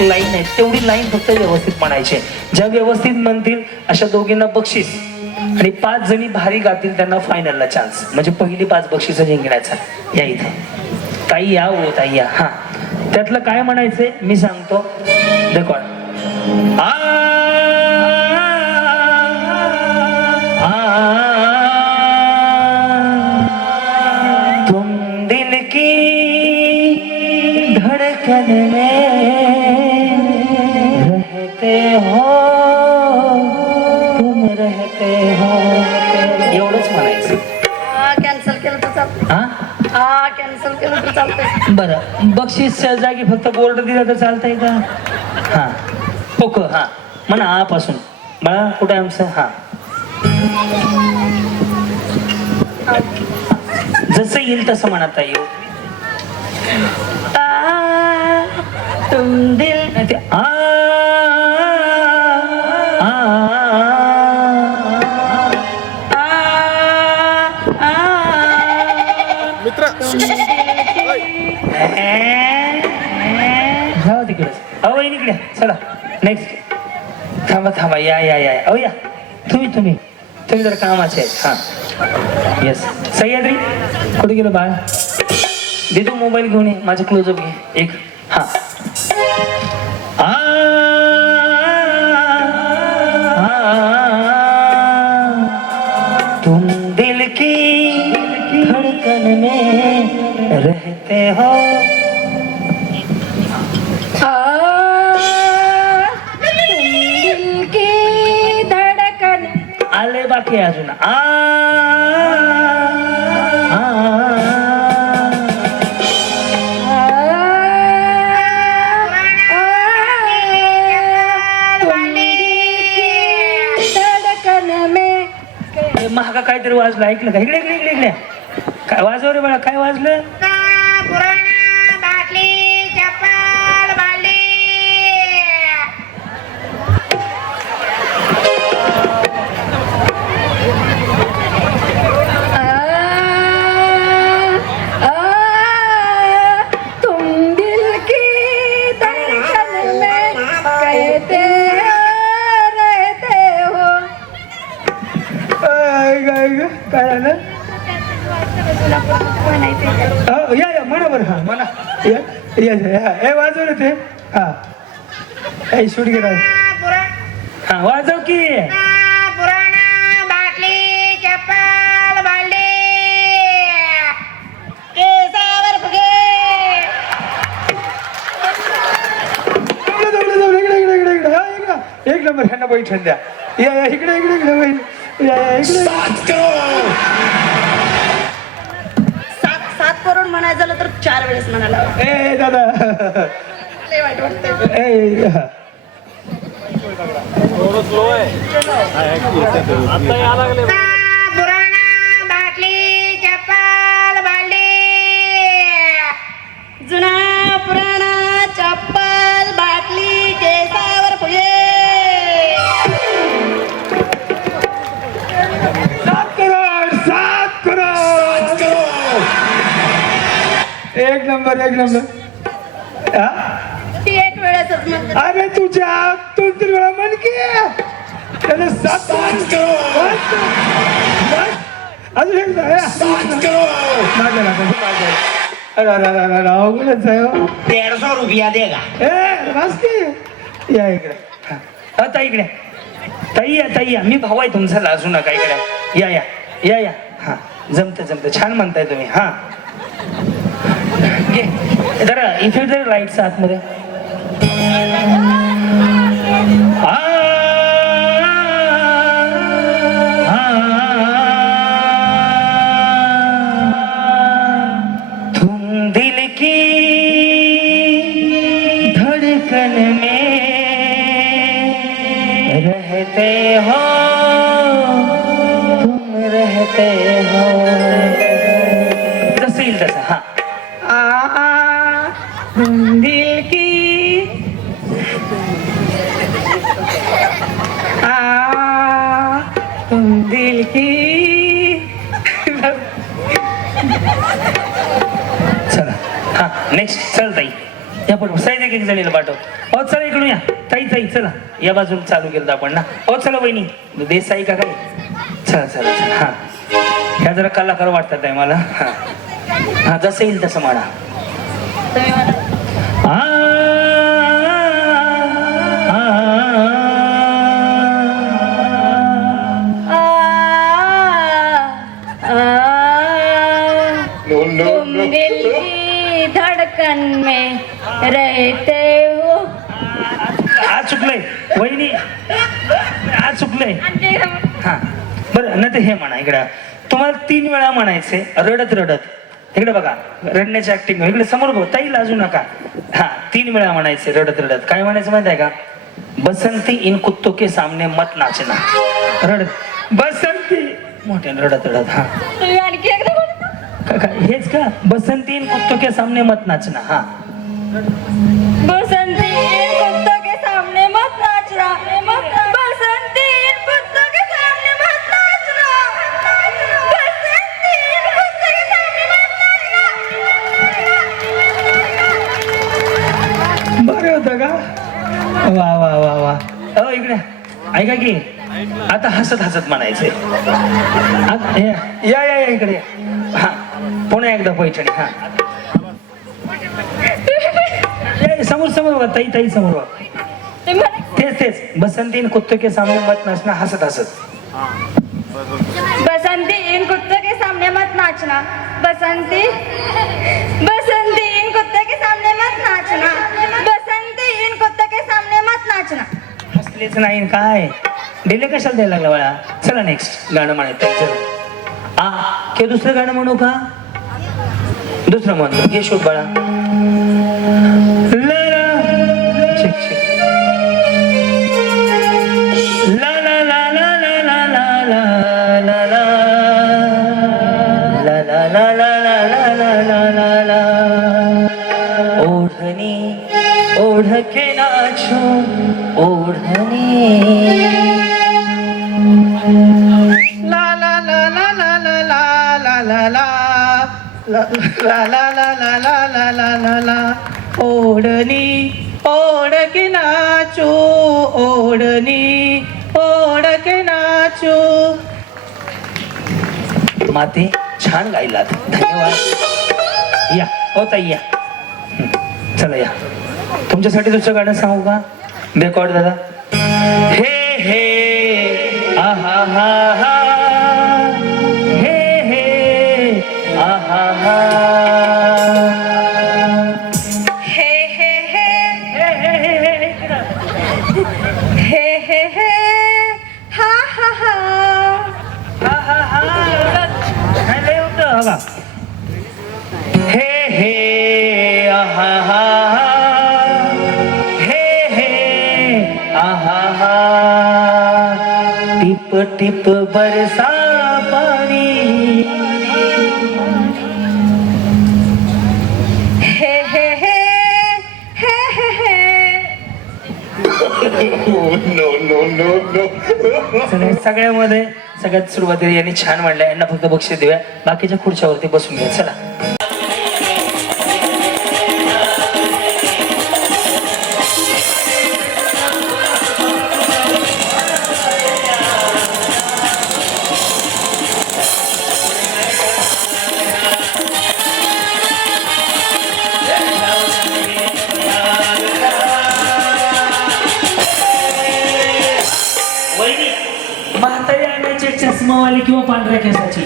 Line आहे तेवढी line फक्त व्यवस्थित म्हणायची. ज्या व्यवस्थित म्हणतील अशा दोघींना बक्षीस आणि 5 जणी भारी गातील त्यांना फायनलला चान्स. म्हणजे पहिली 5 बक्षीस जिंकण्याचा. या इथे ताई या हो ताई या. हा त्यातलं काय म्हणायचंय मी सांगतो. रेकॉर्ड. तुम दिल की धड़कन में रहते हो, तुम रहते हो. एवढंच म्हणायचं. कॅन्सल केलं तर चालतं. हा कॅन्सल केलं तर चालतंय. बरं बक्षीसच्या जागी फक्त बोर्ड दिला तर चालतंय का? हा ओके. हा म्हणा आपासून बाळा कुठे आमचं. हा जसं येईल तसं म्हणता येऊ. तुम दिल ते मित्र जाऊ तिकडे. अहो इकडे चला नेक्स्ट. थांबा थांबा या या या. अहो या तुम्ही जर कामाचे आहेत. हा येस. सह्याद्री कुठे गेलो बाळ. दे तू मोबाईल घेऊन ये. माझं क्लोजअप घे एक. हा तुम दिल की धड़कन में रहते हो. दिल की धड़कन. आले बाकी अजून. महागा काहीतरी वाजलं ऐकलं का. इकडे इकडे इकडे इकडे काय वाजव रे बाळा. काय वाजलं. तुम दिल की धड़कन में कहते रहते हो. काय झालं. या या म्हणा बरं. हा म्हणा या या. हे वाजव रे ते. हा काही शूट गेला. हा वाजव की. एक नंबर ह्यांना बैठण द्या. या या इकडे इकडे इकडे बैठ. या या इकडे. 7 करोड म्हणायचं झालं तर 4 वेळेस म्हणाला. ए दादा लय वाईट वाटतंय. ए जुना पुराणा चप्पल बाटली केसावर फुगे. 7 करोड 7 करोड. एक नंबर एक नंबर. हा? ती एक वेळेसच म्हणते. अरे तुझ्या 2-3 वेळा म्हण की. त्याने 7 करोड. अजून एकदा या. 7 करोड. मागे अरे अरे अरे अरे अवघडच आहे. 150 रुपया देगा. ए बस की. या इकडे. हा ताई इकडे. ताई या मी भाऊ आहे तुमचा. लाजू नका. इकडे या या या या. हा जमतं छान म्हणताय तुम्ही. हा घे जरा इफेक्ट जरा राईटचा आतमध्ये. तुम दिल की धड़कन में रहते हो, तुम रहते हो. जसं येईल तसं. हा तुम दिल की तुम दिल की. चला हा नेक्स्ट. चल ताई या पण साईज एक जणीला पाठव. हो चला इकडून या. ताई ताई चला या बाजून चालू केलं आपण ना. हो चला वहिनी देसाई का काय. चला चला चला हा. ह्या जरा कलाकार वाटतात आहे मला. हा हा जसं येईल तसं म्हणा. तुम्ही म्हणा. आ, आ, तुम दिल की धड़कन में रहते हो. आज चुकलंय वहिनी आज चुकलंय. आणखी एकदा म्हणा. हा बरं नाही तर हे म्हणा इकडं. तुम्हाला 3 वेळा म्हणायचे रडत रडत. इकडे बघा रडण्याची ऍक्टिंग. इकडे समोर बघ ताई लाजू नका. हा 3 वेळा म्हणायचे रडत रडत. काय म्हणायचं माहिती आहे का. बसंती इन कुत्तों के सामने मत नाचना. रडत बसंती मोठ्याने रडत रडत. हा तुम्ही आणखी एकदा म्हणा. काय हेच का. बसंती इन कुत्तों के सामने मत नाचना. हा बसंती इन कुत्तों के सामने मत नाचना. बसंती इन कुत्तों के सामने मत नाचना. बसंती इन कुत्तों के सामने मत नाचना. बरं होतं का. वा वा वा वा. अ इकडे ऐका की आता हसत हसत म्हणायचंय. या या या इकडे. हा पुन्हा एकदा पैठणी. हा समोर समोर बघा ताई ताई समोर बघा. तुम्ही म्हणा. तेच तेच बसंतीन कुत्ते के सामने मत नाचना. हसत हसत. बसंती इन कुत्तों के सामने मत नाचना. बसंती बसंती इन कुत्तों के सामने मत नाचना. बसंती इन कुत्तों के सामने मत नाचना. हसलेच नाही काय. डिले कशाला द्यायला लागला बाळा. चला नेक्स्ट गाणं म्हणायचं. चला आ के दुसरं गाणं म्हणू का. दुसरं म्हणतो घे शोध बाळा. ला ला शिक शिक. ला ला ला ला ला ला ला ला ला ला ला ला ला ला ला ला ला ला. ओढणी ओढ के नाचू ओढणी. ला ला ला ला ला ला ला ला ला ला ला ला ला ला ला ला ला ला ला. ओढणी ओढ के नाचू ओढणी ओढ के नाचू. माते छान गायलात. धन्यवाद. या हो ताई या. चला या. तुमच्यासाठी दुसरं गाणं सांगू का. बेकॉर्ड दादा. हे हे आहा हा हा. हे हे आहा हा. हे हे हे हे हे हे हे हे हे हा हा हा. हा हा हा. काय लय होतं बघा. हे हे आहा हा हा. हे हे आहा हा. टिप टिप बरसा पाणी. हे हे हे हे हे हे. सगळ्यामध्ये सगळ्यात सुरुवातीला यांनी छान म्हणलं. यांना फक्त बक्षीस देऊया. बाकीच्या खुर्च्यावरती बसून घ्या. चला म्हातारी आणायचे चष्मावाली किंवा पांढऱ्या केसाची.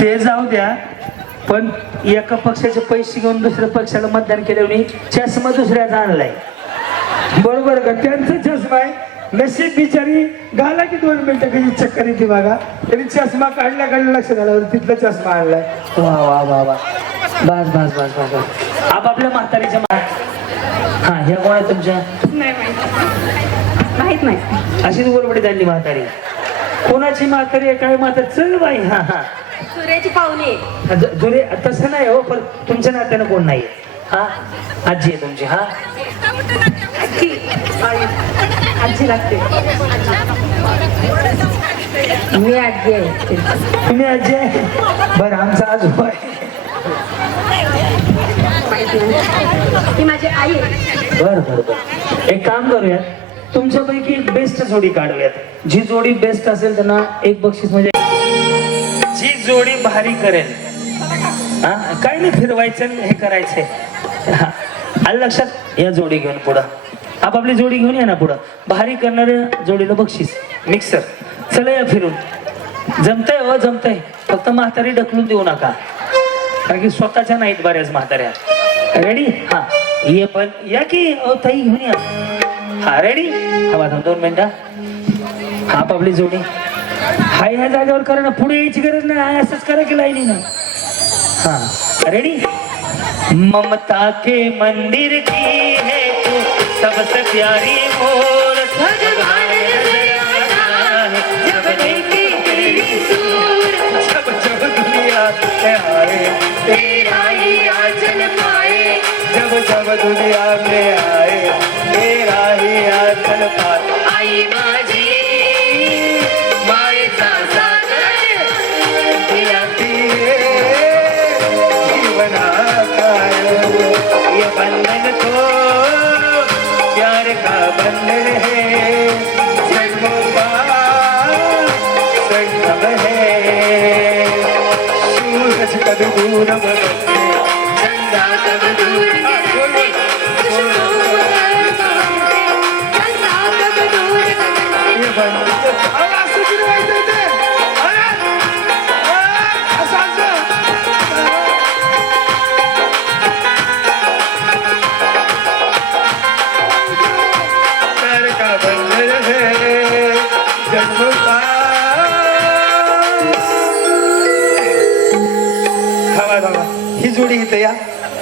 ते जाऊ द्या, पण एका पक्षाचे पैसे घेऊन दुसऱ्या पक्षाला मतदान केल्याने चष्मा दुसऱ्याचा आणलाय. बरोबर का? त्यांचा चष्मा आहे. नशीब बिचारी घाला की 2 मिनिटं कधी चक्कर येते बघा. त्यांनी चष्मा काढला लक्षात आलं तिथला चष्मा आणलाय. वा वा वा वा. बस बस बस बस बस. आपल्या म्हातारीच्या हा ह्या कोण आहे तुमच्या? नाही माहित नाही. अशीच बरोबर झाली म्हातारी. कोणाची म्हातारी आहे काय म्हातारी? चल बाई. हा हा सूर्याची पाहुणे. जुरे तसं नाही हो, पण तुमच्या नात्यानं कोण नाही? हा आजी आहे तुमची? हा आजी लागते. मी आजी आहे. तुम्ही आजी आहे? बरं आमचा आजोबा आहे. ती माझी आई आहे. बर बर बर. एक काम करूयात, तुमच्यापैकी एक बेस्ट जोडी काढूयात. जी जोडी बेस्ट असेल त्यांना एक बक्षीस. म्हणजे जी जोडी भारी करेल, हा काय नाही फिरवायचं आणि हे करायचंय. हा, आलं लक्षात? या जोडी घेऊन पुढं आपापली जोडी घेऊन या ना पुढं. भारी करणाऱ्या जोडीला बक्षीस मिक्सर. चला या फिरून. जमतंय हो जमतंय, फक्त म्हातारी ढकलून देऊ नका, कारण की स्वतःच्या नाहीत बऱ्याच म्हाताऱ्या. रेडी? हा ये पण या की ताई घेऊन या. हा रेडी? हवा 2 मिनिटं. हा आपापली जोडी हा ह्या जागेवर करा ना, पुढे यायची गरज नाही, असंच करा की लाईनी ना. हाँ रेडी? ममता के मंदिर की है तू सबसे प्यारी मोर, भगवान नजर आता है जब देखे तेरी सूरत, जब जब दुनिया में आए तेरा ही आंचल पाए, जब जब दुनिया में आए तेरा ही आंचल पाए. आई माझी मायेचा सागर दिला तिये जीवना काल, ये बंधन तो प्यार का बंधन है, जन्मों का संगम है. सूरज कभी दूर बदलते, चंदा कभी दूर बदलते, चंदा कभी दूर बदलते. ये बंधन आवाज सुरू व्हायचं ते. प्यार का बंधन है, जन्मों का. थांबा ही जोडी इथं या,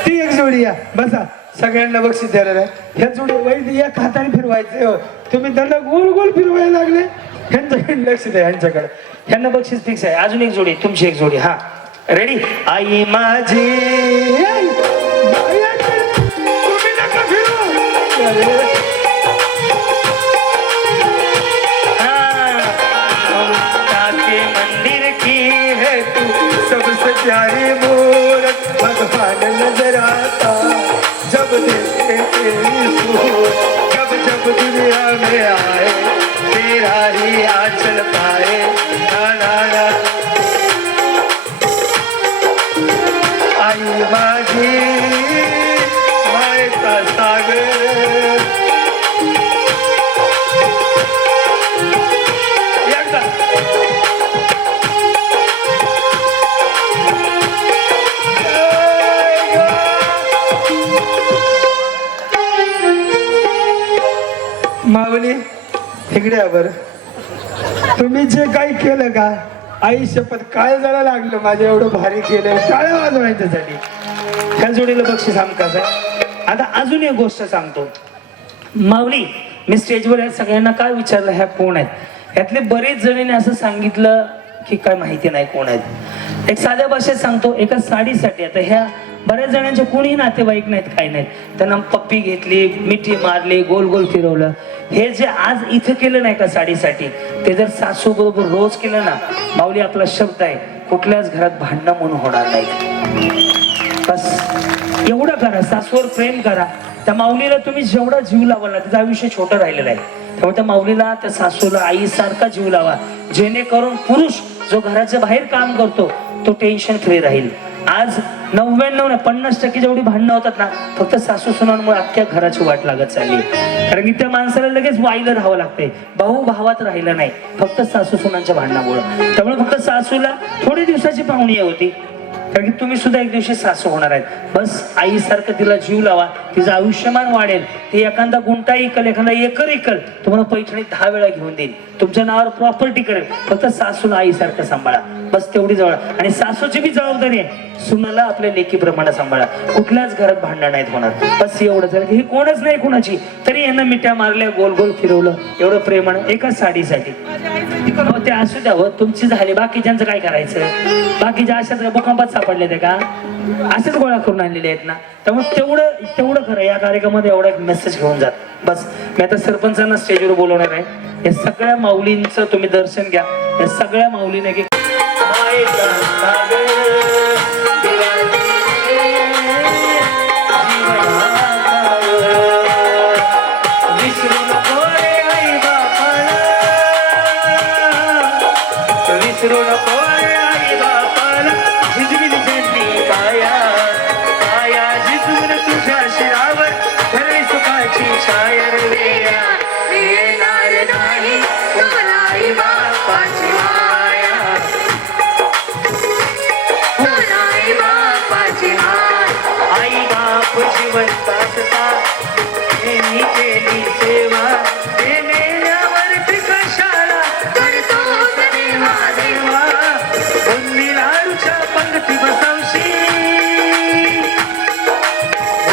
ती एक जोडी या. बसा, सगळ्यांना बक्षीस द्यायला आहे. ह्या जोडी वैद्य एक हाताने फिरवायचे हो. तुम्ही त्यांना गोल गोल फिरवायला लागले. ह्यांच्याकडे लक्ष द्या, ह्यांच्याकडे. ह्यांना बक्षीस फिक्स आहे. अजून एक जोडी, तुमची एक जोडी. हा रेडी? आई माझी तुम्ही नका फिरू. ममता के मंदिर की है तू सबसे प्यारी मूरत, भगवान नजर आता जब देखे तेरी सूरत, जब जब दुनिया में आए तेरा ही आंचल पाए. ना ना ना. आई माझी मायेचा सागर, एकदा माऊली इकडे या बरं. तुम्ही जे काही केलं का, आई शपथ काय जरा लागलं माझ्या, एवढं भारी केलं. टाळ्या वाजवायच्यासाठी. ह्या जोडीला बक्षीस आमकाच आहे. आता अजून एक गोष्ट सांगतो. माऊली, मी स्टेजवर या सगळ्यांना काय विचारलं ह्या कोण आहेत, यातले बरेच जणींनी असं सांगितलं की काय माहिती नाही कोण आहेत. एक साध्या भाषेत सांगतो, एका साडीसाठी. आता ह्या बऱ्याच जणांचे कोणीही नातेवाईक नाहीत, काही नाहीत. त्यांना पप्पी घेतली, मिठी मारली, गोल गोल फिरवलं. हे जे आज इथं केलं नाही का साडीसाठी, ते जर सासू बरोबर रोज केलं ना, माऊली आपला शब्द आहे, कुठल्याच घरात भांडणं म्हणून होणार नाही. बस एवढं करा, सासूवर प्रेम करा. त्या माऊलीला तुम्ही जेवढा जीव लावाल ना, त्याचं आयुष्य छोटं राहिलेलं आहे. त्यामुळे त्या माऊलीला, त्या सासूला आईसारखा जीव लावा, जेणेकरून पुरुष जो घराच्या बाहेर काम करतो तो टेन्शन फ्री राहील आज 99-50% जेवढी भांडणं होतात ना फक्त सासू सुनांमुळे अख्ख्या घराची वाट लागत चालली. कारण की त्या माणसाला लगेच वाईला राहावं लागतंय. भाऊ भावात राहिलं नाही फक्त सासू सुनांच्या भांडणामुळे. त्यामुळे फक्त सासूला थोडी दिवसाची पाहुणी होती. कारण की तुम्ही सुद्धा एक दिवशी सासू होणार आहेत. बस आईसारखं तिला जीव लावा, तिचं आयुष्यमान वाढेल. ती एखादा गुंटा इकल, एखादा एकर इकल, तुम्हाला पैठणी 10 वेळा घेऊन देईल, तुमच्या नावावर प्रॉपर्टी करेल. फक्त सासूला आईसारखं सांभाळा, बस तेवढी जवळ. आणि सासूची बी जबाबदारी आहे सुनाला आपल्या लेकीप्रमाणे सांभाळा. कुठल्याच घरात भांडण नाहीत होणार. बस एवढंच. ही कोणच नाही कुणाची, तरी यांना मिठ्या मारल्या, गोल गोल फिरवलं, एवढं प्रेमानं एकाच साडीसाठी. ते असू द्यावं, तुमची झाली, बाकीच्यांचं काय करायचं? बाकीच्या अशाच भूकंपात सापडले ते का असेच गोळा करून आणलेले आहेत ना. त्यामुळे तेवढं खरं. या कार्यक्रमामध्ये एवढा एक मेसेज घेऊन जात. बस मी आता सरपंचांना स्टेजवर बोलवणार आहे. या सगळ्या माऊलींचं तुम्ही दर्शन घ्या. या सगळ्या माऊलीने की विसरू नको रे आई बापाला, झिजवीन जन्मी काया काया झिजवून तुझ्या शिरावर धरली सुखाची छाया रे. येणार नाही तुला आई बापाची माया, तुला आई बापाची माया. आई बाप जिवंत असता नेहमी केली सेवा, ते मेल्यावरती कशाला करतो देवा देवा. उन्नी लाडूच्या पंगती बसवशी,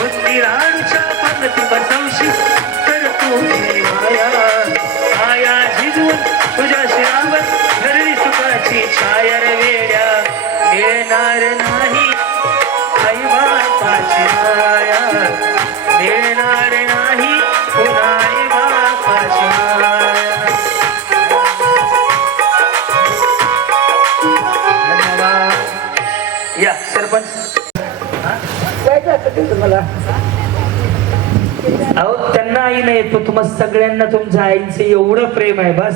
उन्नी लाडूच्या पंगती बसवशी, तर तुझी माया माया झिजवून तुझ्या शिरावर धरली सुखाची छाया रे. वेड्या मिळणार नाही आई बापाची माया, मिळणार नाही पुन्हा आई बापाची माया. धन्यवाद. या सरपंच. अहो त्यांना आई नाही, पण तुम्हा सगळ्यांना तुमच्या आईचं एवढं प्रेम आहे. बस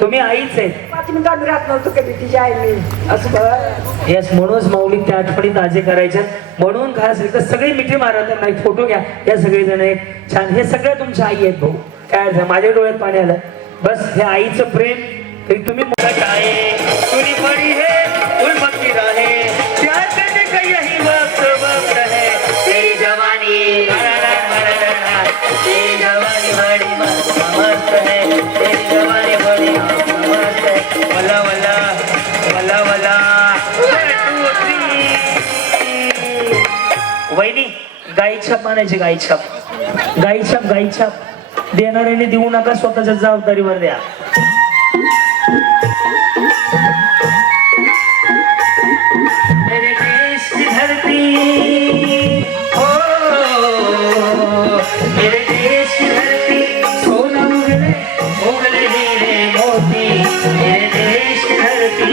तुम्ही आईच आहेत. 5 मिनिटात राहत नव्हतं कधी तिची आई मी असं बघ. यस, म्हणूनच माऊली त्या आठवणी ताजे करायच्या. म्हणून खास तर सगळी मिठी मारा, त्यांना एक फोटो घ्या. या सगळेजण एक छान. हे सगळ्या तुमच्या आई आहेत भाऊ. काय अर्थ, माझ्या डोळ्यात पाणी आलं. बस हे आईचं प्रेम. तरी तुम्ही काय तुरी पडी है उलमती रहे, प्यार करने का यही वक्त वक्त है. तेरी जवानी तेरी जवानी बड़ी मस्त है, तेरी जवानी बड़ी मस्त है. वला वला वला वला. वहिनी गाई छाप आणायची. गाई छाप गाई छाप देणाऱ्याने देऊ नका, स्वतःच्या जबाबदारीवर द्या. मेरे देश की धरती हो, मेरे देश की धरती, सोना उगले उगले हीरे मोती, मेरे देश की धरती.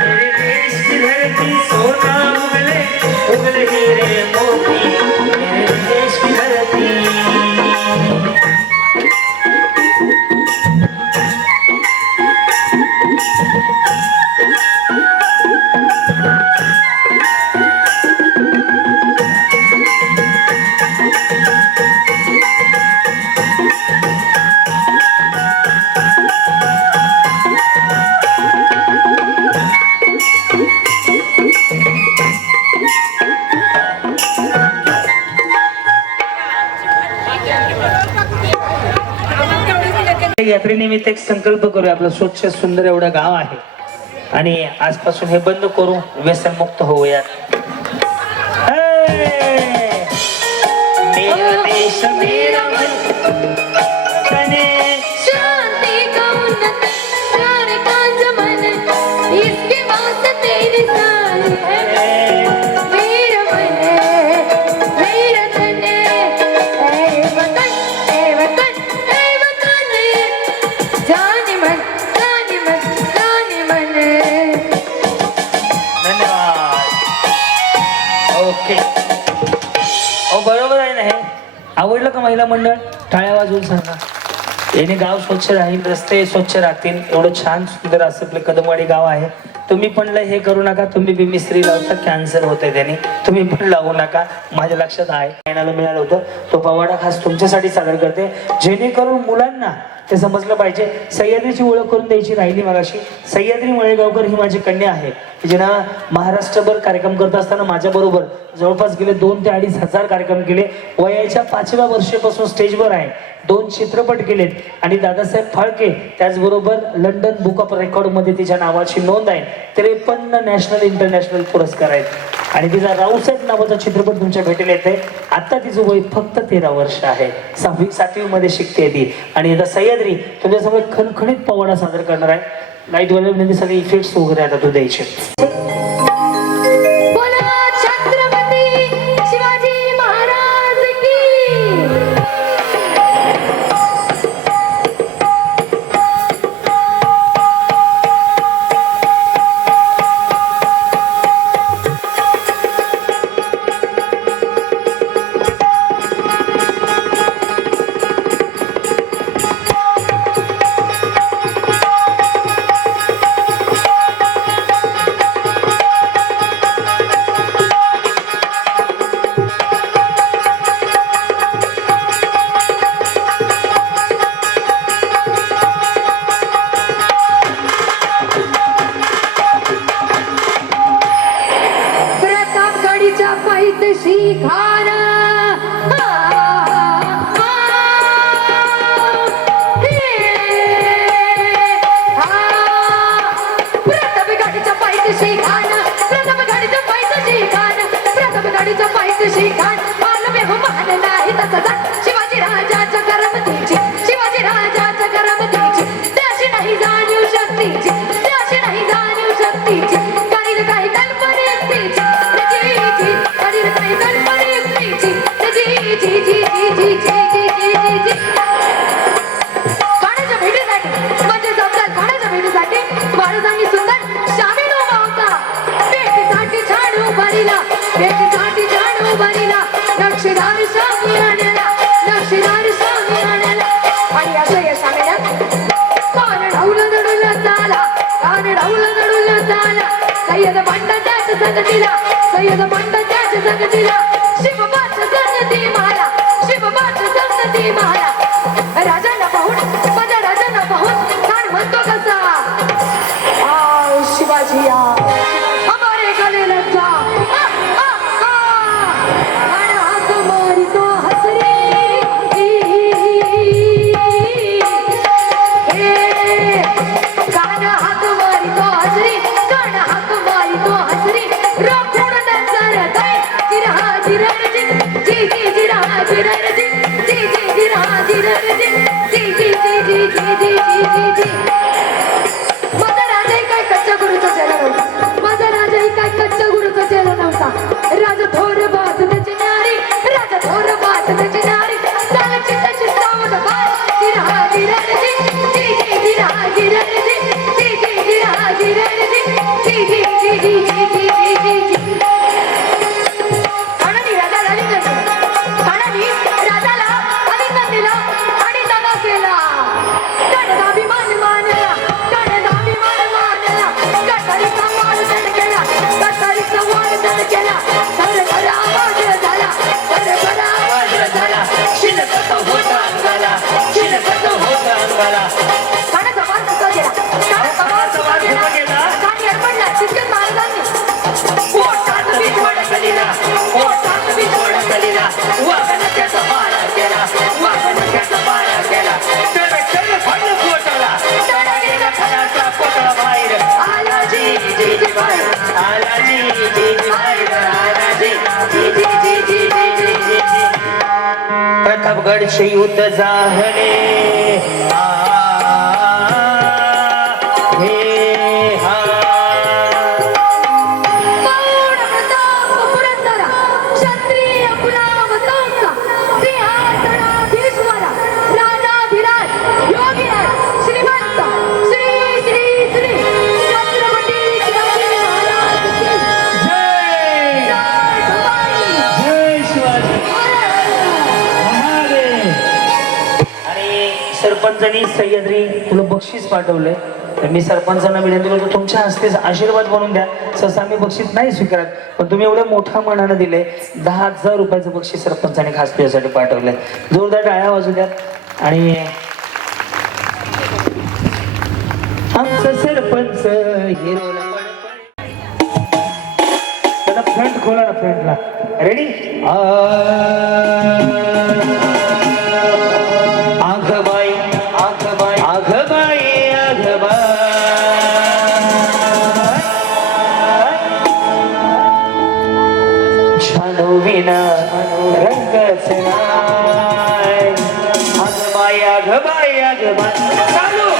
मेरे देश की धरती, सोना उगले उगले हीरे मोती, मेरे देश की धरती. यात्रेनिमित्त एक संकल्प करूया. आपलं स्वच्छ सुंदर एवढं गाव आहे आणि आजपासून हे बंद करू, व्यसन मुक्त होऊयात. मेरा देश मेरा मन तने शांति का उन्नत प्यार का जमन, इसके वास्ते तेरी सारी है. मेरा मन मेरा तन, ऐ वतन ऐ वतन ऐ वतन, जाने मन जाने मन जाने मन. धन्यवाद. ओके. बरोबर आहे ना हे. आवडलं का महिला मंडळ? टाळ्या वाजवून सांगा. याने गाव स्वच्छ राहील, रस्ते स्वच्छ राहतील. एवढं छान सुंदर असं आपलं कदमवाडी गाव आहे. तुम्ही पण हे करू नका, तुम्ही बी मिस्त्री लावता, कॅन्सर होतंय त्याने. तुम्ही पण लावू नका. माझ्या लक्षात आहे, महिन्याला मिळालं होतं. तो पवाडा खास तुमच्यासाठी सादर करते, जेणेकरून मुलांना ते समजलं पाहिजे. सह्याद्रीची ओळख करून द्यायची राहिली मगाशी. सह्याद्री मळेगावकर ही माझी कन्या आहे, जिनं महाराष्ट्रभर कार्यक्रम करत असताना माझ्याबरोबर जवळपास गेले 2 ते 2,500 कार्यक्रम केले. वयाच्या 5व्या वर्षापासून स्टेजवर आहे. 2 चित्रपट केलेत आणि दादासाहेब फाळके त्याचबरोबर लंडन बुक ऑफ रेकॉर्ड मध्ये तिच्या नावाची नोंद आहे. 53 नॅशनल इंटरनॅशनल पुरस्कार आहेत. आणि तिचा रावसाहेब नावाचा चित्रपट तुमच्या भेटेल येते. आता तिचं वय फक्त 13 वर्ष आहे. 7वी मध्ये शिकते ती. आणि आता सह्याद्री तुमच्यासमोर खणखणीत पवाडा सादर करणार आहे. लाईट वाले सगळे इफेक्ट्स वगैरे आता तू द्यायचे. बोला छत्रपती शिवाजी महाराज की. प्रतापगडीच्या पायथ्याशी खान प्रतापगडीच्या पायथ्याशी खान, प्रतापगडीच्या पायथ्याशी खान, प्रतापगडीच्या पायथ्याशी खान. मान नाही तसा शिवाजी राजाच्या करमतीची, शिवाजी राजाच्या करमतीची. त्याशी नाही जाणीव शक्तीची, त्याशी नाही जाणीव शक्तीची. करील काही कल्पने युक्तीची, करील काही कल्पने युक्तीची. कानाच्या भेटीसाठी म्हणजे जमतात, कानाच्या भेटीसाठी महाराजांनी सुंदर शामिल उभा होता. भेटीसाठी छान उभारीला, भेटीसाठी छान उभारीला. नक्षीदार शामी आणला, नक्षीदार शामी आणला. आणि असं या शामिला कान ढवलं नडून झाला, कान ढवलं नडून झाला. सय्यद पंड त्याच्या संगतीला, सय्यद पंड त्याच्या संगतीला. शिवबाच्या संगती मला, शिवबाच्या संगती मला. राजांना पाहून, माझ्या राजांना पाहून कान म्हणतो कसा, आ शिवाजी आ हमारे गले लग जा. कान हात मारितो हसरी, कान हात मारितो हसरी, कान हात मारितो हसरी. रोखून नजर दे जिरहा जिरजी, जी जी जिरहा जिरजी, जी जी जिरहा जिरजी, जी जी जी जी जी जी जी जी. माझा राजा काय कच्च्या गुरुचा चेला नव्हता, माझा राजा काय कच्च्या गुरुचा चेला नव्हता. राजा थोर बात त्याची नारी, राजा थोर बात त्याची नारी. चाल चित्त चित्तावत बाळ जिरहा जिरजी, जी जी जिरहा जिरजी, जी जी जिरहा जिरजी, जी जी जी जी जी जी जी जी जी. कानानी राजाला आलिंगन दिलं, कानानी राजाला आलिंगन दिलं आणि दगा केला. कानाचा अभिमान मानला, कानाचा अभिमान मानला. कटारीचा वाढदण केला, कटारीचा वाढदण केला. घर आवाज झाला, घर आवाज झाला. शिलकत होता अंगाला, शिलकत होता अंगाला. कानाचा वार कसा गेला, कानाचा वार कसा गेला. कानी अडपडला चित्तेत महाराजांनी. पोटात बिघोड कलीला, पोटात बिघोड कलीला. वाघनक्याचा मारा केला, वाघनक्याचा मारा केला. तर फळ पोटाला, त्याला गेला फळाचा पोटला बाहेर. आला जी जी जी बाहेर, आला जी जी जी बाहेर, आला जी जी जी जी जी जी जी जी जी. प्रतापगडचे युद्ध झाले, हे हा. पौड प्रताप पुरंदरा, क्षत्रिय कुलावतंसा, सिंहासनाधीश्वरा, राजाधिराज, योगीराज, श्रीमंत, श्री श्री श्री छत्रपती शिवाजी महाराज की जय जय. भवानी. जय शिवाजी. महाराज. सरपंचांनी सह्याद्री तुला बक्षीस पाठवलंय तर मी सरपंचांना विनंती करतो तुमच्या हस्ते आशीर्वाद बनवून द्या. सहसा आम्ही बक्षीस नाही स्वीकारत पण तुम्ही एवढ्या मोठ्या मनानं दिले. 10,000 रुपयाचं बक्षीस सरपंचांनी खास तुझ्यासाठी पाठवलंय. जोरदार टाळ्या वाजू द्या. आणि आमचं सरपंच हिरोला फ्रंट खोला ना फ्रंटला. रेडी? आघबाई आघबाई आघबाई आघबाई छानो विना रंगच नाय. आघबाई आघबाई आघबाई चालू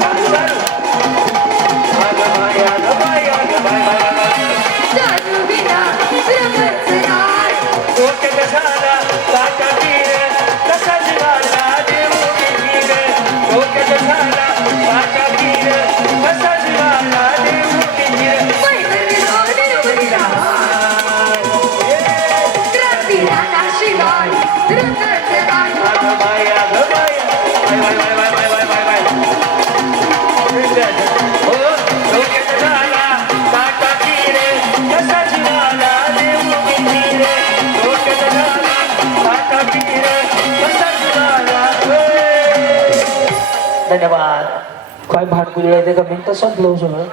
चालू चालू. आघबाई आघबाई आघबाई जादू विना रंगच नाय. डोक्यात झाला काटा तीर कसा जीवाला देव मीर. डोक्यात झाला काटा तीर कसा जीवाला देव मीर. मैत्री रोडी उडीला. क्रांतीला नाशिवाय रंगच नाय. आघबाई आघबाई bye bye bye bye bye bye bye. हो डोक्यात झाला काटा तीर कसा जीवाला देव मीर. डोक्यात झाला काटा तीर कसा जीवाला. धन्यवाद. काय भांडकुली आहे ते का मी तसंच लावू सगळं.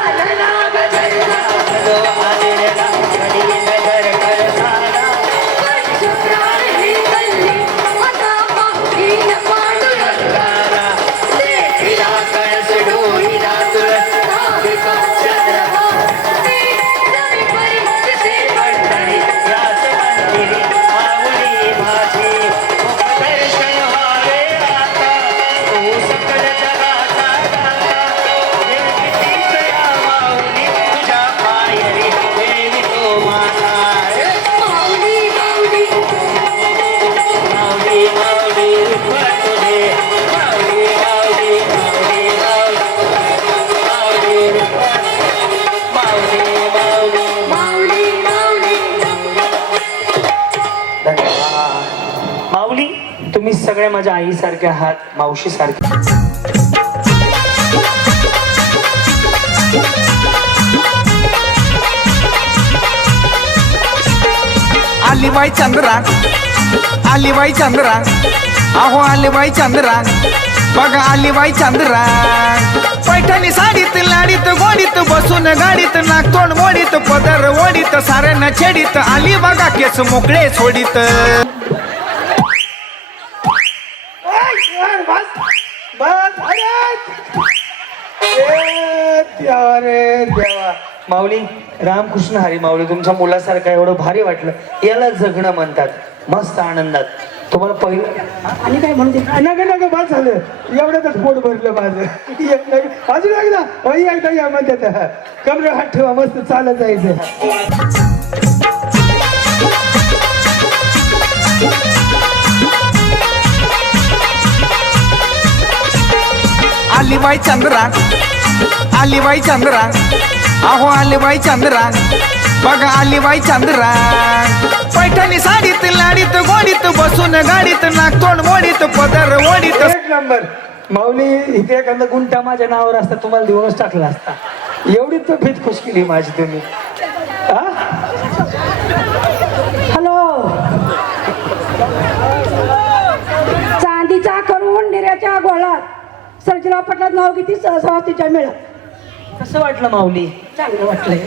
चालना गजरला. पंचप्राण ही गल्ली आता पाठीला पांडुरंगाला. देखिला कळस डोळीला तुळस नाविका चंद्रमा. ते नवी परिस्थिती मंडळी. माऊली माऊली माऊली माऊली. धन्यवाद. माऊली तुम्ही सगळे माझ्या आईसारखे आहात, मावशी सारखे. आलीबाई चंद्रा आलीबाई चंद्रा अहो आलीबाई चंद्रा बघा आलीबाई चंद्रा. पैठणी साडीत लाडीत गोडीत बसून गाडीत नागतोंड मोडीत पदर ओडीत साऱ्यांना छेडीत आली बघा केस मोकळे सोडीत. बस देवा रे देवा. माऊली रामकृष्ण हरी. माऊली तुमच्या मुलासारखं एवढं भारी वाटलं. याला जगणं म्हणतात. मस्त आनंदात. तुम्हाला पहिलं आणि काय म्हणते नका नका बस झालं. एवढ्यातच पोट भरलं माझं. अजून एकदा या म्हणतात. कमरे हात ठेवा मस्त चालत जायचं. आलीबाई चंद्रा आलीबाई चंद्रा अहो आलीबाई चंद्रा बघा आलीबाई चंद्रा. पैठणी साडीत लाडीत गोडीत बसून गाडीत नागतोंड मोडीत पदर ओडीत. एक नंबर. माऊली इथे एखादा गुंटा माझ्या नावावर असता तुम्हाला देऊनच टाकला असता. एवढी तो भीत खुश केली माझी तुम्ही. हा? हॅलो चांदीचा करून निऱ्याच्या गोळात सर्जराव पटलात नाव किती सहसावास्तीच्या मेळात. कसं वाटलं माऊली? चांगलं वाटलंय.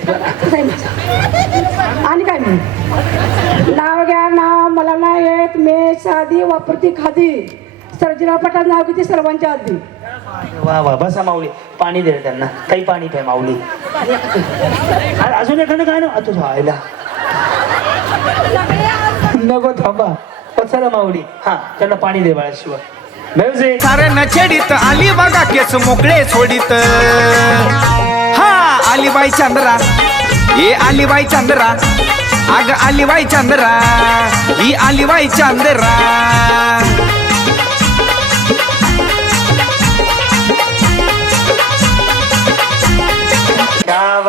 नाही माझं. आणि काय म्हणू नाव घ्या नाव मला नाही येत. मी साधी वापरती खादी. सर्जराव पटलात नाव किती सर्वांच्या आधी. वा वा. बसा माऊली. पाणी दे त्यांना. काही पाणी प्या माऊली. अजून एखादं काय ना तुझ्या आईला नको थांबा. चला माऊली. हा त्यांना पाणी दे बाळाशिवाय. म्युझिक. साऱ्यांना छेडीत आली बघा केस मोकळे सोडीत. हा आलीबाई चंद्रा ए आलीबाई चंद्रा अग आलीबाई चंद्रा ही आलीबाई चंद्रा. क्या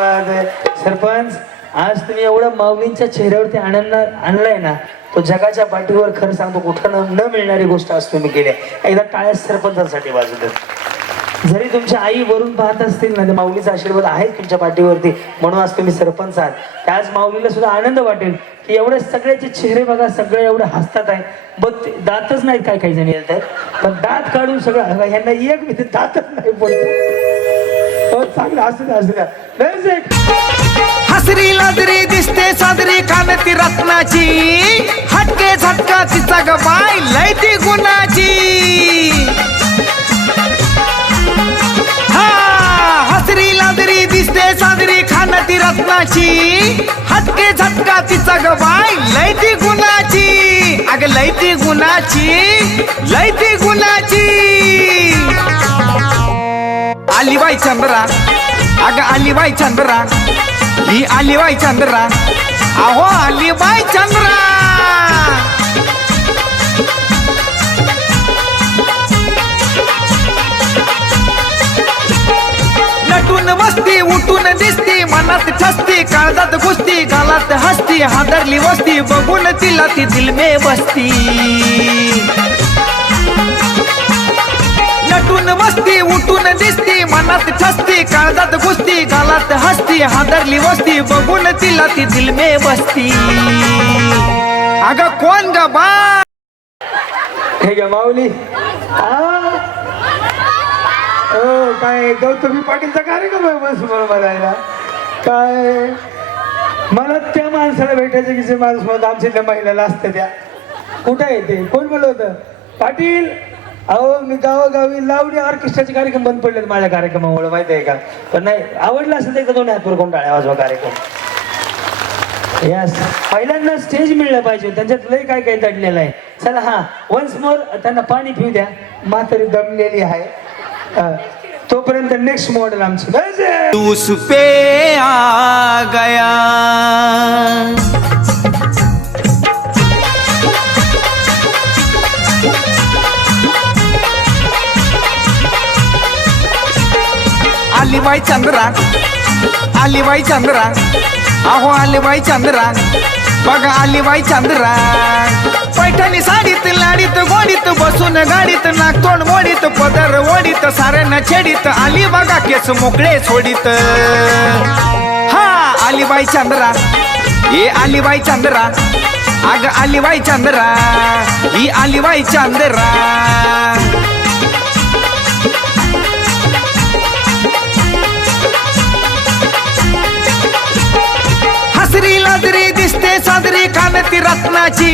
माऊलींच्या चेहऱ्यावरती आनंद आणलाय ना, तो जगाच्या पाठीवर खरं सांगतो कुठं न मिळणारी गोष्ट आज तुम्ही केली. एकदा टाळ्या सरपंचांसाठी वाजू देत. जरी तुमच्या आई वरून पाहत असतील ना, ते माऊलीचा आशीर्वाद आहे तुमच्या पाठीवरती, म्हणून आज तुम्ही सरपंच आहात. त्याच माऊलीला सुद्धा आनंद वाटेल की एवढे सगळ्याचे चेहरे बघा, सगळे एवढे हसतात आहे. बघ दातच नाहीत काही काही जण येतात, पण दात काढून सगळं ह्यांना एक मी दातच नाही बोलतो. चांगलं असू द्या, असू द्या. Music. हसरी लाजरी दिसते साजरी कानती रत्नाची, हटके झटका तिचा ग बाय लय ती गुणाची. हा हसरी लाजरी दिसते साजरी खानती रत्नाची, हटके झटका तिचा ग बाय लय ती गुणाची. अग लय ती गुणाची, लय ती गुणाची. आली बाई चंद्रा, अग आली बाई चंद्रा, ही आली बाई चंद्रा, अहो आली बाई चंद्रा. नटून बसती उठून दिसती, मनात ठसती काळजात घुसती, गालात हसती हादरली वस्ती, बघून तिला ती दिल में बसती. नटून बसती उठून दिसती, मनात ठसती काळजात घुसती, गालात हसती हादरली वस्ती, बघून तिला ती दिल में बसती. अगं कोण ग बा? हे घ्या माऊली. काय गौतमी पाटीलचा कार्यक्रम आहे बस बरोबर काय. मला त्या माणसाला भेटायचं की जे माणूस म्हणत आमच्या महिन्याला असतं त्या. कुठं आहे ते? कोण बोलत होतं? पाटील. अहो मी गावोगावी लावणी ऑर्केस्ट्राचे कार्यक्रम बंद पडलेत माझ्या कार्यक्रमामुळे, माहिती आहे का. पण नाही आवडलं असेल तर एकदा दोन हातवर कोण टाळ्या वाजवा कार्यक्रम. यस, पहिल्यांदा स्टेज मिळलं पाहिजे, त्यांच्यात लय काय काय दडलेलं आहे. चला हा वन्स मोर त्यांना पाणी पिऊ द्या, म्हातारी दमलेली आहे. तोपर्यंत नेक्स्ट मॉडेल आमची उस पे आ गया. आली बाई चंद्रा, आली बाई चंद्रा, अहो आली बाई चंद्रा, बघा आली बाई चंद्रा. पैठणी साडीत लाडीत गोडीत बसून गाडीत, नागतोंड मोडीत पदर ओढीत, साऱ्यांना छेडीत, आली बघा केस मोकळे सोडीत. हा आली बाई चंद्रा, ये आली बाई चंद्रा, अग आली बाई चंद्रा, ही आली बाई चंद्रा. हसरी लाजरी दिसते साजरी कानती रत्नाची,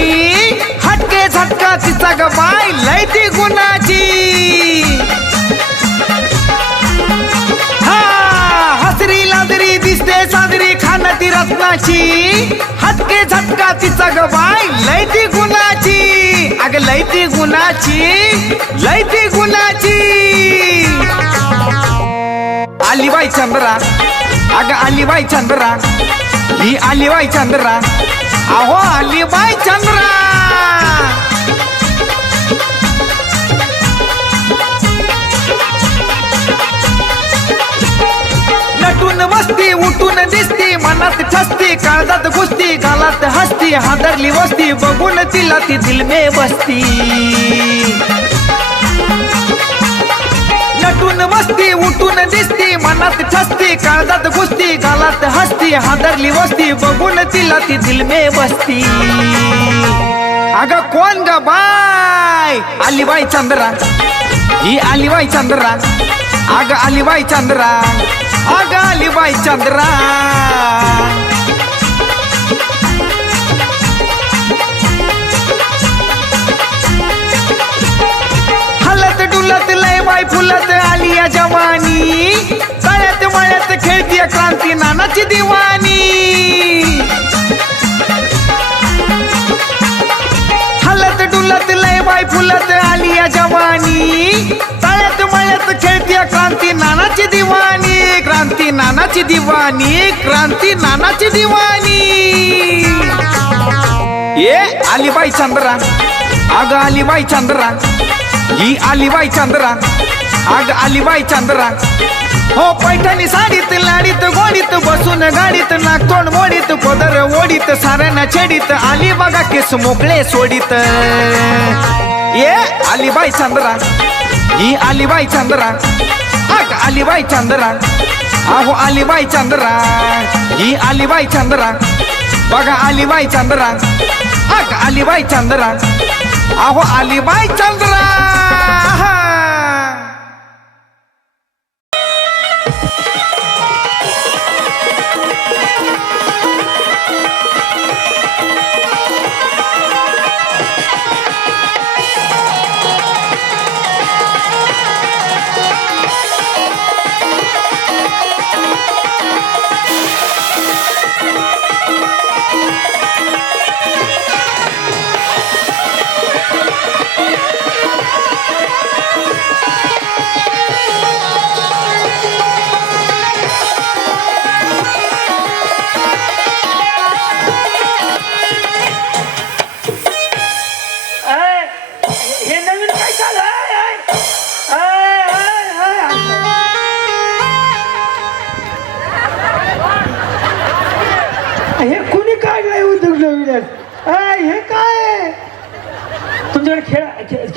हटके झटका तिचा ग बाय लय ती गुणाची. हा हसरी लाजरी दिसते साजरी खानती रत्नाची, हटके झटका तिचा ग बाय लय ती गुणाची. अग लय ती गुणाची, लय ती गुणाची. आली बाई चंद्रा, अग आली बाई चंद्रा, ही आली बाई चंद्रा, अहो आली बाई चंद्रा. नटून बसती उठून दिसती, मनात ठसती काळजात घुसती, गालात हसती हादरली वस्ती, बघून तिला ती दिल में बसती. नटून बसती उठून दिसती, मनात ठसती काळजात घुसती, गालात हसती हादरली वस्ती, बघून तिला ती दिल में बसती. अगं कोण ग बाय? आली बाई चंद्रा, ही आली बाई चंद्रा, अगं आली बाई चंद्रा, अगं आली बाई चंद्रा. हलत डुलत लय बाई फुलत आली या जवानी, तळ्यात मळ्यात खेळतीय क्रांती नानाची दिवाणी. हलत डुलत लय बाई फुलत आली या जवानी, तळ्यात मळ्यात खेळतीय क्रांती नानाची दिवाणी. क्रांती नानाची दिवाणी, क्रांती नानाची दिवाणी. ये आली बाई चंद्रा, अगं आली बाई चंद्रा, ही आली बाई चंद्रा, आग आली बाई चंद्रा हो पैठणी साडीत लाडीत गोडीत बसून गाडीत नागतोंड मोडीत पदर ओडीत साऱ्यांना छेडीत आली बघा केस मोकळे सोडीत ये आली बाई चंद्रा ही आली बाई चंद्रा आग आली बाई चंद्रा आहो आली बाई चंद्रा ही आली बाई चंद्रा बघा आली बाई चंद्रा आग आली बाई चंद्रा आहो आली बाई चंद्रा हे नवीन काय चालू हे कुणी काढलंय उद्योग नवीन हे काय तुमच्याकडे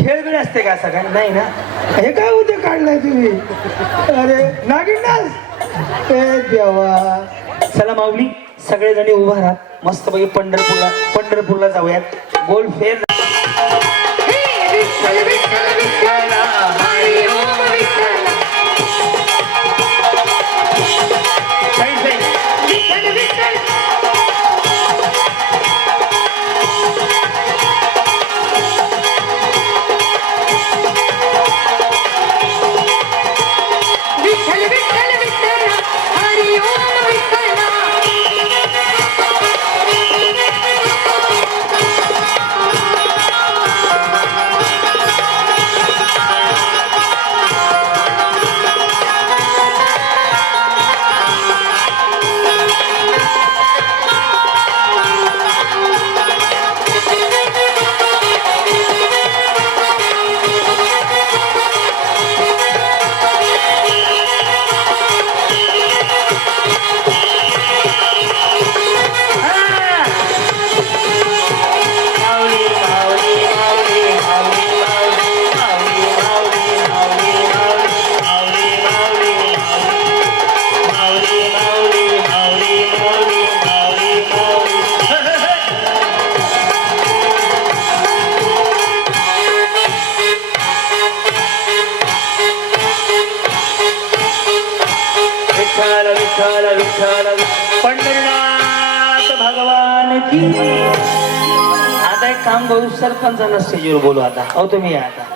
खेळ बिळ असते का असं काय नाही ना हे काय उद्योग काढलाय तुम्ही अरे नागिन डान्स ए देवा चला माऊली सगळेजणी उभा राहा मस्तपैकी पंढरपूरला जाऊयात गोल फेर विठ्ठल विठ्ठल विठ्ठल हरी ओम विठ्ठल विठ्ठल विठ्ठल विठ्ठल विठ्ठल विठ्ठल हरी ओम विठ्ठल पंढरीनाथ भगवान की आता एक काम करू सरपंचांना स्टेजवर बोलू आता अहो तुम्ही या आता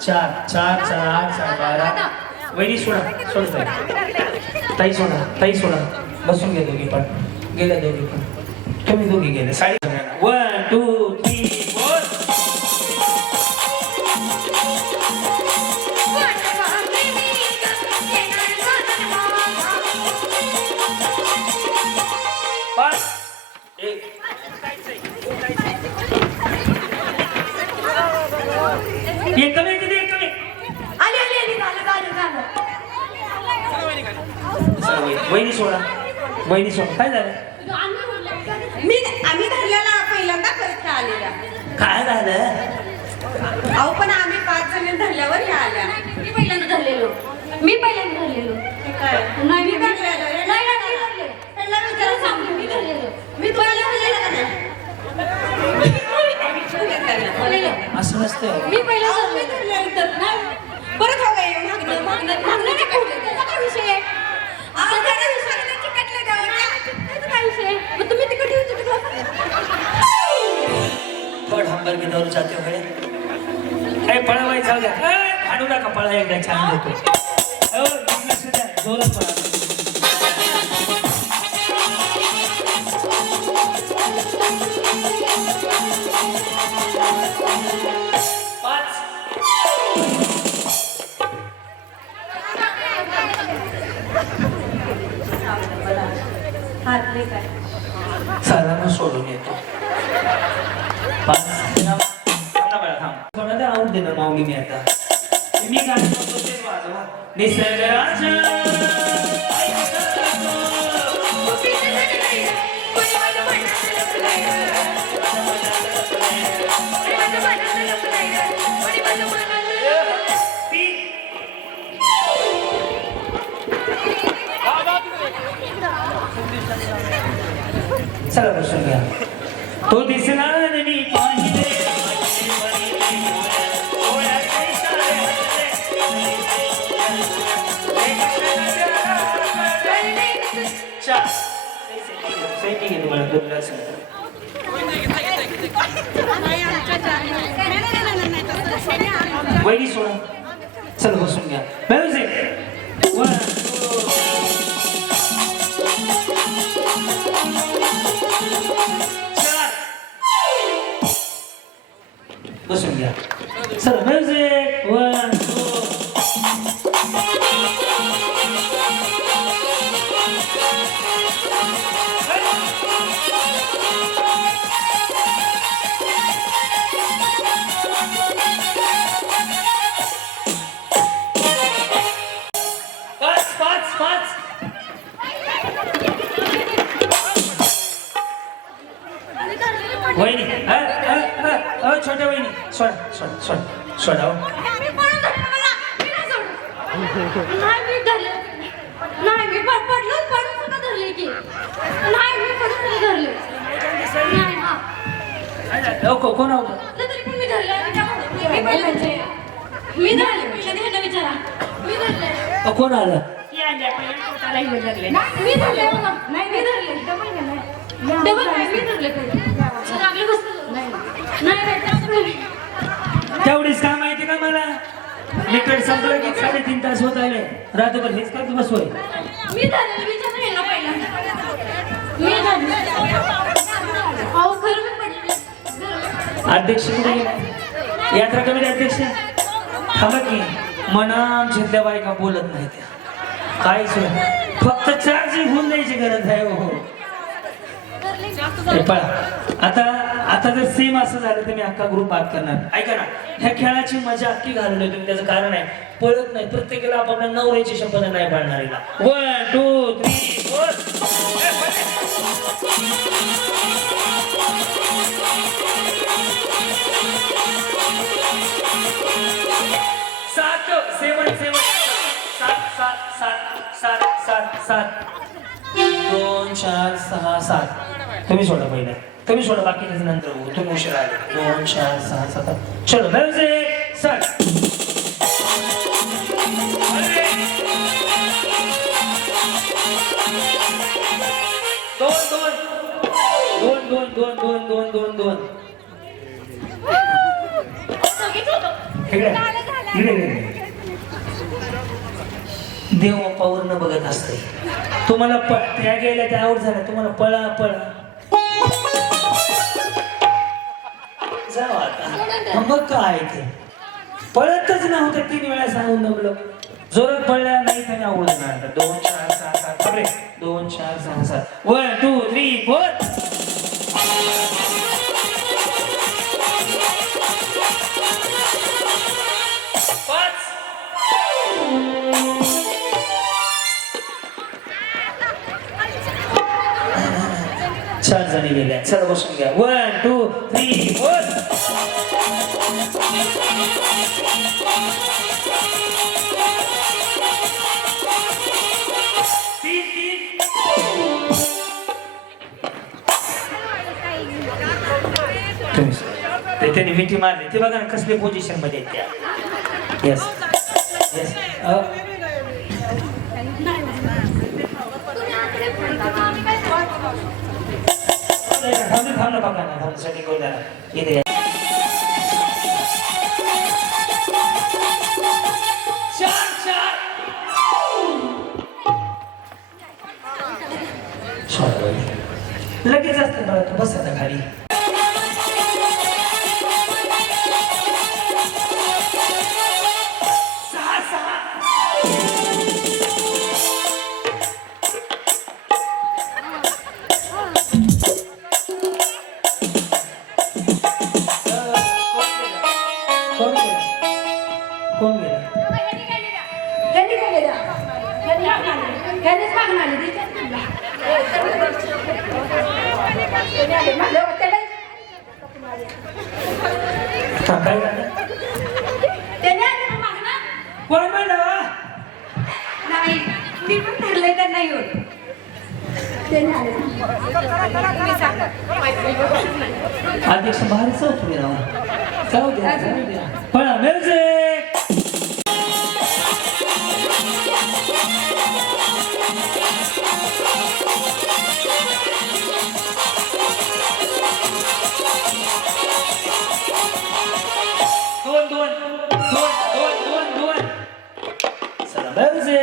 चार वहिनी सोडा ताई सोडा बसून घ्या दोघी पण गेल्या दोघी पण तुम्ही दोघी गेले साडी 1 2 3 वहिनी सोडा काय झालं आम्ही धरलेला पहिल्यांदा परत आलेला काय झालं अहो पण आम्ही 5 जणी धरल्यावर ह्या आल्या मी पहिल्यांदा धरलेलो काय नाही मी धरलेलं रे. नाही धरले त्यांना विचारा सांगतो मी धरलेलो मी तुम्हाला बोललेलं का नाही असं नसतं मी पहिल्यांदा मी धरलेलं तर नाही परत हो गई मागणं नाही खोटे त्याचा काय विषय आहे अहो त्याच्या विषयाला चिकटले जाऊ त्याचा काय विषय आहे मग तुम्ही तिकडे थोड हंबर की दौर जाते हो ए पळवाय जाऊ द्या भांडू नका पळा एकदा छान देतो लक्ष द्या जोरात पळा साधारण सोडून येतो कोणाला आऊट देणार माऊली मी आता मी गाणं म्हणतो तेच वाजवा चला बसून घ्या तो दिसला मी पाहिले तुम्हाला दुर्लक्ष वैरी सोडा चल बसून घ्या बसून घ्या चल म्युझिक 1 वहिनी छोट्या वहिनी सोडा कोण होतं कोण आलं तेवढीच काय माहिती का मला लिटर संपलं की 3.5 तास होत आले रात्रभर हेच करत बसवय अध्यक्ष यात्रा कमिटी अध्यक्ष थांबा की मना झेतल्या बायका बोलत नाही त्या काहीच फक्त चार्जिंग होऊन जायची गरज आहे हो आता जर सेम असं झालं तर मी अख्खा ग्रुप बात करणार ऐका ना ह्या खेळाची मजा अख्खी घालवली तुम्ही त्याचं कारण आहे पळत नाही प्रत्येकाला आपण नवऱ्याची शपथ नाही पाडणार 1 2 3 2 4 6 7 तुम्ही सोडा पहिला तुम्ही सोडा बाकी त्याचं नंतर हो तुम्ही उशीर आले 2 4 6 7 चलो म्युझिक स्टार्ट दोन देव पावरनं बघत असते तुम्हाला त्या गेल्या त्या आऊट झाल्या तुम्हाला पळा जाऊ आता मग काय ते पळतच नव्हतं 3 वेळा सांगून दमलो जोरात पळल्या नाही त्याने आवड जाणार 2 4 6 7 2 4 6 7 1 2 3 4 4 जणी गेल्या चला बसून घ्या 1 2 3 4 त्यांनी मिठी मारली ते बघा ना कसले पोझिशन मध्ये आहेत त्या येस थांबलं बघा ना थांबण्यासाठी कोण इथे लगेच असतं बाळा, तू बस आता खाली. कोण गेलं? कोण गेलं? यांनी काय केलं? यांनी मागणार नाही. यांनीच मागणार नाही. त्यांनी आले, मागले होते काय? हा, काय झालं? त्यांनी आले ना मागणार? कोण म्हणलं? नाही, मी पण ठरलंय त्यांना येऊन. त्यांनी आले. अध्यक्ष बाहेर जाऊ तुम्ही राहून. जाऊ द्या, जाऊ द्या. पळा, म्युझिक. दोन दोन दोन दोन दोन दोन चला म्युझिक.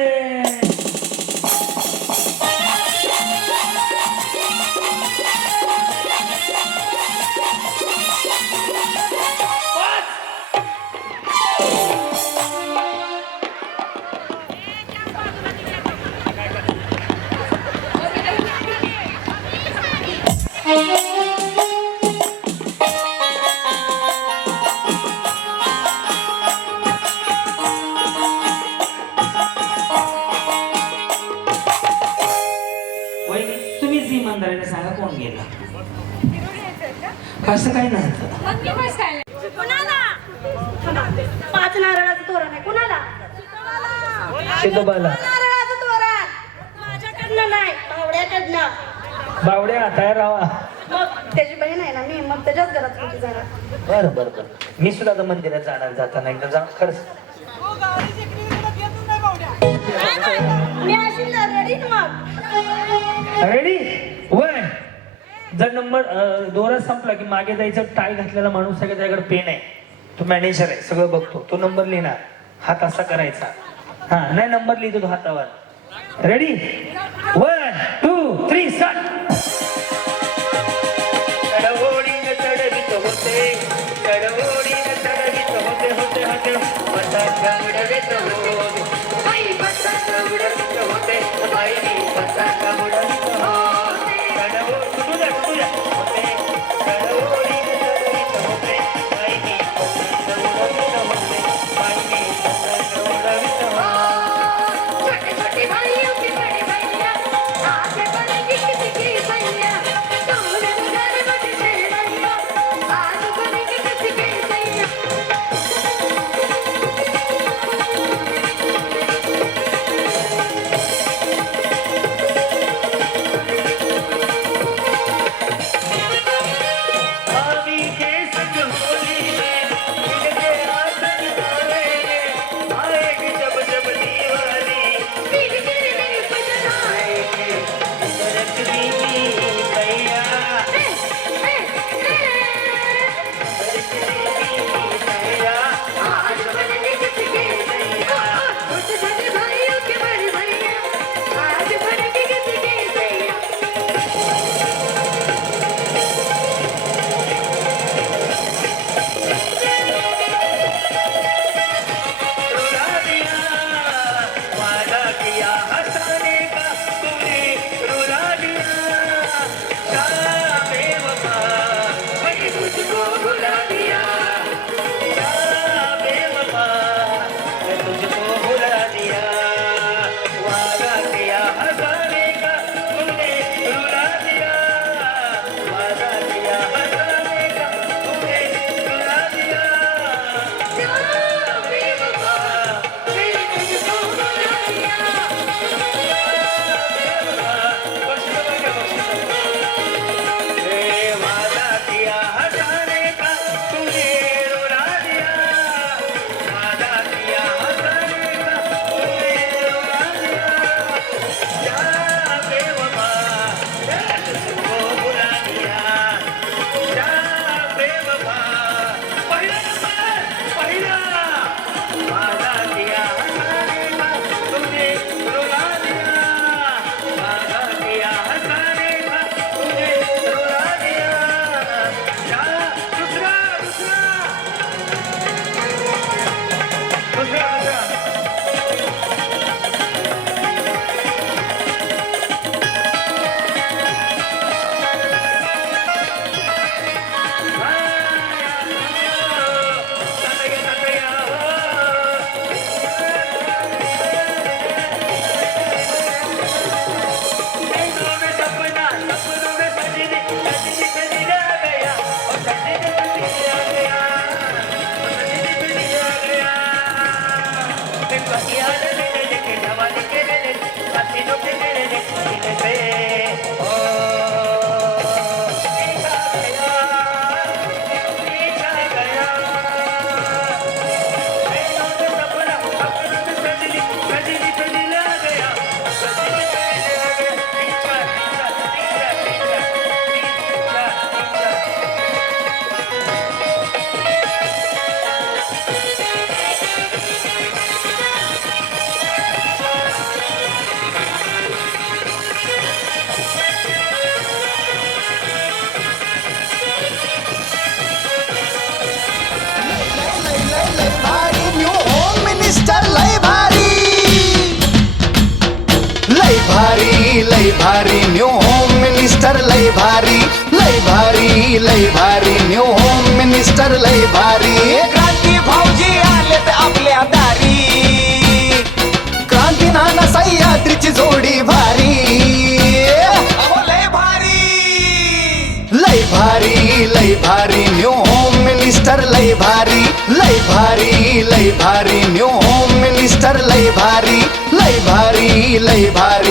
वहिनी, तुम्हीच इमानदारीने सांगा कोण गेला. असं काय नव्हतं. कुणाला? पाच नारळाचं तोरण आहे कुणाला? शितोबाला. नारळाचं तोरण माझ्याकडनं नाही, भावड्याकडनं. बावड्या तयार राहा. मग त्याची बहीण आहे ना मी, मग त्याच्याच घरात कुठे जाणार. बरं बरं बरं, मी सुद्धा आता मंदिरात जाणार, जाताना एकदा जा खरंच. मी अशी रेडी मग. रेडी वय. जर नंबर दोरा संपला की मागे जायचं. टाय घातलेला माणूस आहे, त्याच्याकडे पेन आहे, तो मॅनेजर आहे, सगळं बघतो. तो नंबर लिहिणार, हात असा करायचा. हा, नाही नंबर लिहितो तो हातावर. Ready 1 2 3 start. चढवडीनं चढवीत होते, चढवडीनं चढवीत होते, होते होते बसाच्या उडवीत होते. बाई बसाच्या उडवीत होते, बाई बसाच्या उडवीत होते. चढवड तुझ्या तुझ्या होते, चढवडीनं चढवीत होते, बाई बसाच्या उडवीत होते, बाई बसाच्या उडवीत होते. छोटे छोटे भाइयों की बड़ी भैया आगे बढ़ेगी किसी की भैया तूने मुझे बड़ी भैया आगे बढ़ेगी किसी की भैया भारी न्यू होम मिनिस्टर लय भारी लय भारी लय भारी न्यू होम मिनिस्टर लय भारी लय भारी लय भारी न्यू होम मिनिस्टर लय भारी क्रांती भाऊजी आलेत आपल्या दारी क्रांती नाना सह्याद्रीची जोडी भारी अहो, लय भारी लय भारी लय भारी न्यू होम मिनिस्टर लय भारी लय भारी लय भारी न्यू होम मिनिस्टर लय भारी लय भारी लय भारी